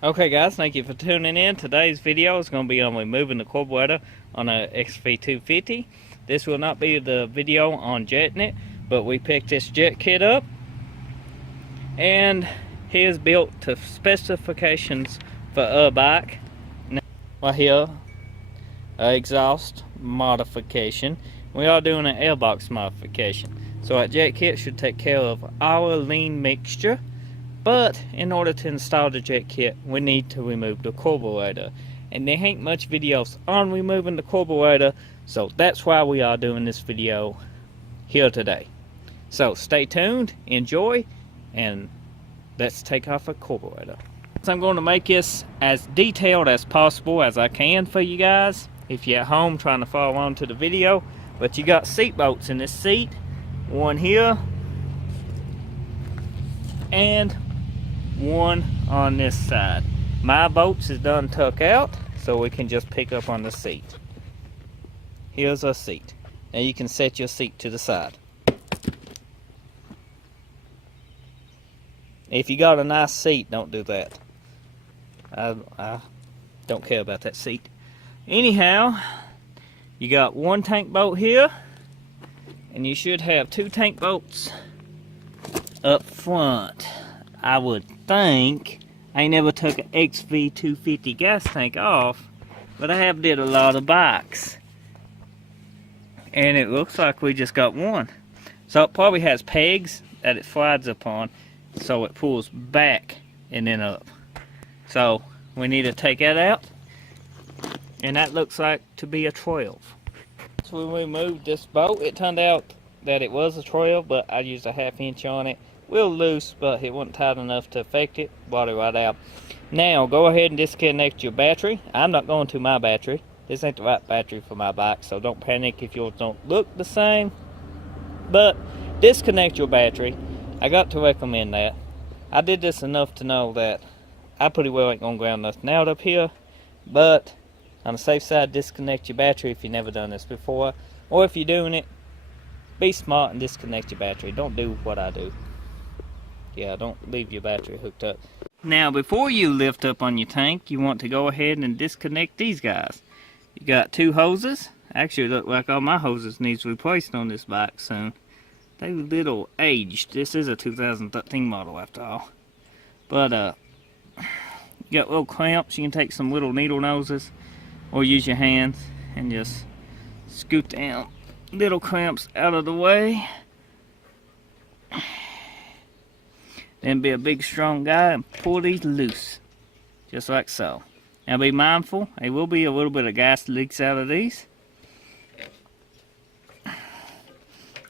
Okay guys, thank you for tuning in. Today's video is going to be on removing the carburetor on a xv250. This will not be the video on jetting it, but we picked this jet kit up and he is built to specifications for a bike. Now, right here, exhaust modification. We are doing an airbox modification. So that jet kit should take care of our lean mixture. But in order to install the jet kit, we need to remove the carburetor. And there ain't much videos on removing the carburetor, so that's why we are doing this video here today. So stay tuned, enjoy, and let's take off a carburetor. So I'm going to make this as detailed as possible as I can for you guys, if you're at home trying to follow on to the video. But you got seat bolts in this seat, one here, and one on this side. My bolts is done tuck out, so we can just pick up on the seat. Here's our seat. Now you can set your seat to the side. If you got a nice seat, don't do that. I don't care about that seat. Anyhow, you got one tank bolt here, and you should have two tank bolts up front. I would think. I ain't never took an xv250 gas tank off, but I have did a lot of bikes, and it looks like we just got one. So it probably has pegs that it slides upon, so it pulls back and then up. So we need to take that out, and that looks like to be a 12. So we removed this bolt. It turned out that it was a 12, but I used a 1/2 inch on it. Real loose, but it wasn't tight enough to affect it. Brought it right out. Now go ahead and disconnect your battery. I'm not going to my battery. This ain't the right battery for my bike, so don't panic if yours don't look the same. But disconnect your battery. I got to recommend that. I did this enough to know that I pretty well ain't gonna ground nothing out up here, but on the safe side, disconnect your battery if you've never done this before, or if you're doing it, be smart and disconnect your battery. Don't do what I do. Yeah, don't leave your battery hooked up. Now, before you lift up on your tank, you want to go ahead and disconnect these guys. You got two hoses. Actually, look like all my hoses needs replaced on this bike soon. They a little aged. This is a 2013 model after all. But you got little clamps. You can take some little needle noses or use your hands and just scoot down little clamps out of the way. Then be a big strong guy and pull these loose, just like so. Now be mindful, there will be a little bit of gas leaks out of these.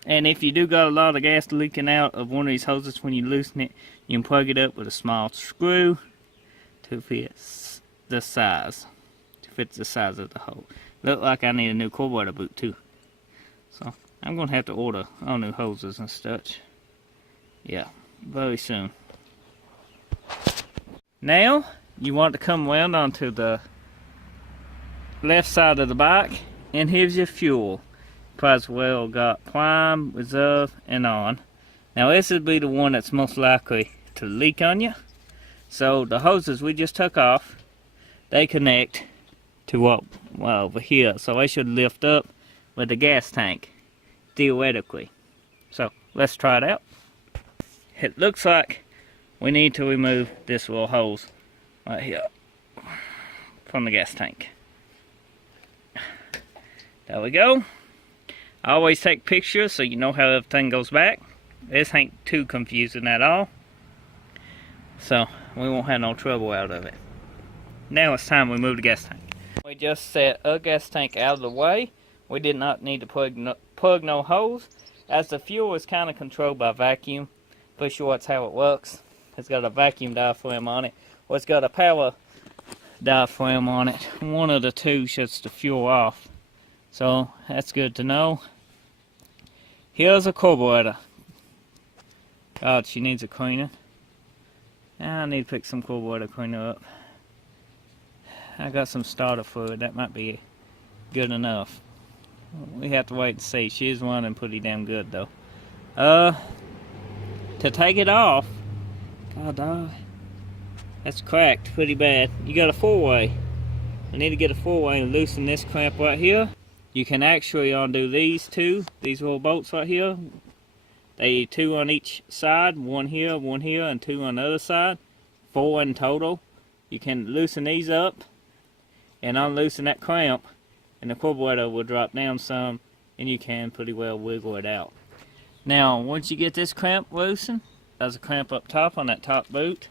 And if you do got a lot of gas leaking out of one of these hoses when you loosen it, you can plug it up with a small screw to fit the size. Of the hole. Look like I need a new carburetor boot too. So I'm gonna have to order all new hoses and such. Yeah. Very soon. Now you want to come around onto the left side of the bike, and here's your fuel. As well got prime, reserve, and on. Now this would be the one that's most likely to leak on you. So the hoses we just took off, they connect to what, well, over here. So they should lift up with the gas tank, theoretically. So let's try it out. It looks like we need to remove this little hose right here from the gas tank. There we go. I always take pictures so you know how everything goes back. This ain't too confusing at all, so we won't have no trouble out of it. Now it's time to remove the gas tank. We just set a gas tank out of the way. We did not need to plug no hose, as the fuel is kind of controlled by vacuum. Pretty sure that's how it works. It's got a vacuum diaphragm on it, or it's got a power diaphragm on it. One of the two shuts the fuel off, so that's good to know. Here's a carburetor. God, she needs a cleaner. I need to pick some carburetor cleaner up. I got some starter fluid, that might be good enough. We have to wait and see. She is running pretty damn good though. To take it off, God, That's cracked pretty bad. You got a 4-way. I need to get a 4-way and loosen this clamp right here. You can actually undo these little bolts right here. They 2 on each side, 1 here, and 2 on the other side. 4 in total. You can loosen these up and unloosen that clamp, and the carburetor will drop down some, and you can pretty well wiggle it out. Now, once you get this clamp loosened, there's a clamp up top on that top boot.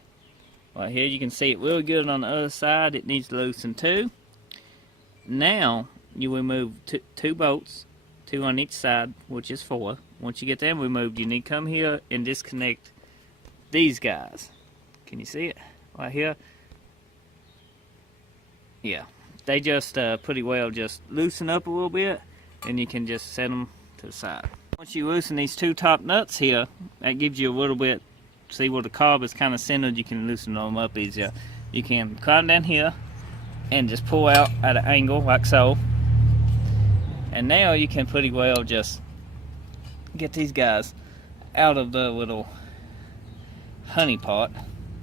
Right here, you can see it really good on the other side. It needs to loosen too. Now, you remove 2 bolts, 2 on each side, which is 4. Once you get them removed, you need to come here and disconnect these guys. Can you see it? Right here. Yeah. They just pretty well just loosen up a little bit, and you can just set them to the side. Once you loosen these 2 top nuts here, that gives you a little bit, see where the carb is kind of centered, you can loosen them up easier. You can climb down here and just pull out at an angle like so. And now you can pretty well just get these guys out of the little honey pot,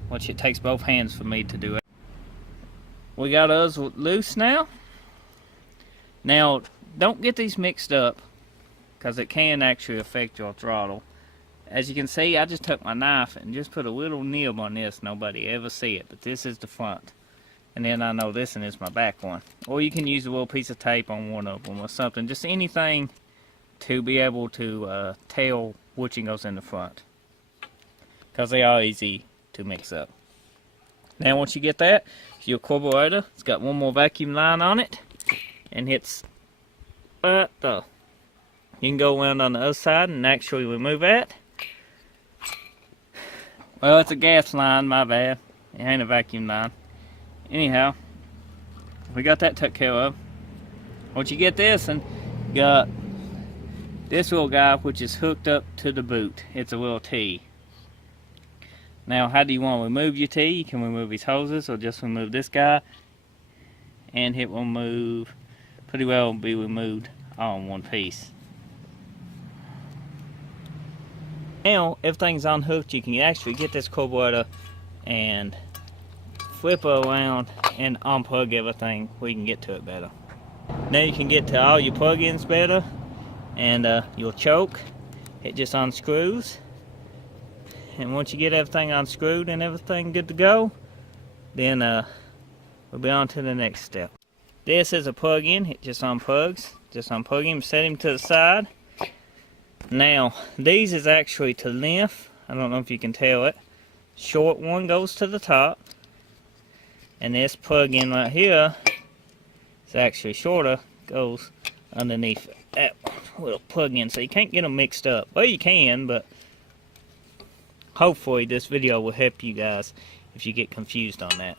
which it takes both hands for me to do it. We got us loose now. Now, don't get these mixed up, because it can actually affect your throttle. As you can see, I just took my knife and just put a little nib on this. Nobody ever see it, but this is the front. And then I know this one is my back one. Or you can use a little piece of tape on one of them or something. Just anything to be able to tell which one goes in the front, because they are easy to mix up. Now once you get that, your carburetor, it's got one more vacuum line on it, and it's right there. You can go around on the other side and actually remove that. Well, it's a gas line, my bad. It ain't a vacuum line. Anyhow, we got that took care of. Once you get this, and you got this little guy which is hooked up to the boot. It's a little T. Now, how do you want to remove your T? You can remove these hoses, or just remove this guy, and it will move, pretty well be removed all in one piece. Now, everything's unhooked, you can actually get this carburetor and flip it around and unplug everything where you can get to it better. Now you can get to all your plug-ins better, and your choke, it just unscrews. And once you get everything unscrewed and everything good to go, then we'll be on to the next step. This is a plug-in. It just unplugs. Just unplug him, set him to the side. Now, these is actually to length. I don't know if you can tell it. Short one goes to the top, and this plug-in right here is actually shorter, goes underneath that little plug-in. So you can't get them mixed up. Well, you can, but hopefully this video will help you guys if you get confused on that,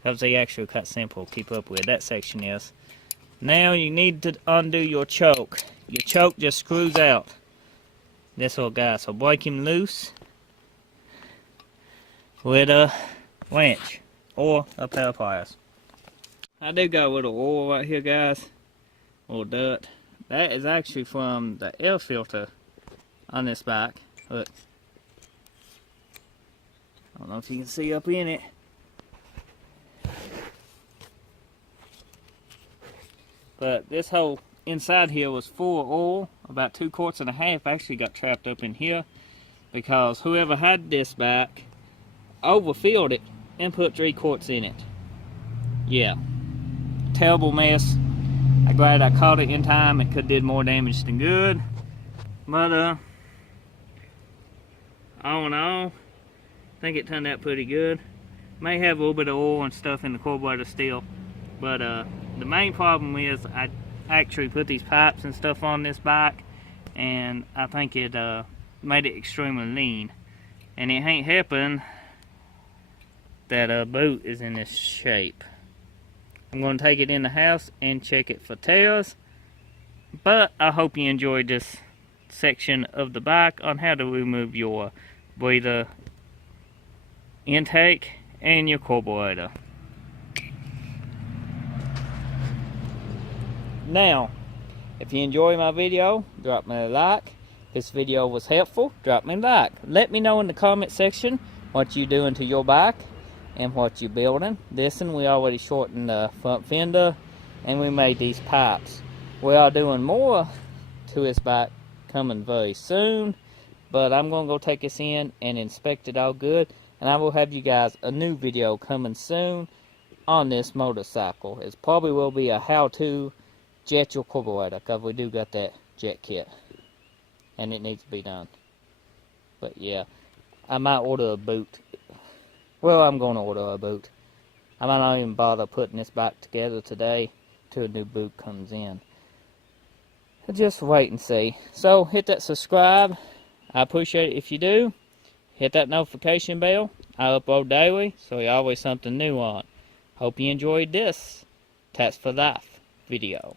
because they actually quite simple to keep up with. That section is. Now you need to undo your choke. Your choke just screws out this little guy, so break him loose with a wrench or a pair of pliers. I do got a little oil right here, guys, a little dirt. That is actually from the air filter on this bike. Look, I don't know if you can see up in it. But this whole inside here was full of oil. About 2.5 quarts actually got trapped up in here, because whoever had this bike overfilled it and put 3 quarts in it. Yeah, terrible mess. I'm glad I caught it in time. It could have did more damage than good. But all in all, I think it turned out pretty good. May have a little bit of oil and stuff in the carburetor still, but the main problem is I actually put these pipes and stuff on this bike, and I think it made it extremely lean. And it ain't helping that boot is in this shape. I'm going to take it in the house and check it for tears. But I hope you enjoyed this section of the bike on how to remove your breather intake and your carburetor. Now, if you enjoy my video, drop me a like. If this video was helpful, drop me a like. Let me know in the comment section what you're doing to your bike, and what you're building. This one we already shortened the front fender, and we made these pipes. We are doing more to this bike coming very soon, but I'm going to go take this in and inspect it all good, and I will have you guys a new video coming soon on this motorcycle. It probably will be a how-to jet your carburetor, because we do got that jet kit, and it needs to be done. But yeah, I might order a boot. Well, I'm going to order a boot. I might not even bother putting this bike together today till a new boot comes in. Just wait and see. So hit that subscribe. I appreciate it if you do. Hit that notification bell. I upload daily, so you always something new on. Hope you enjoyed this TattsForLife video.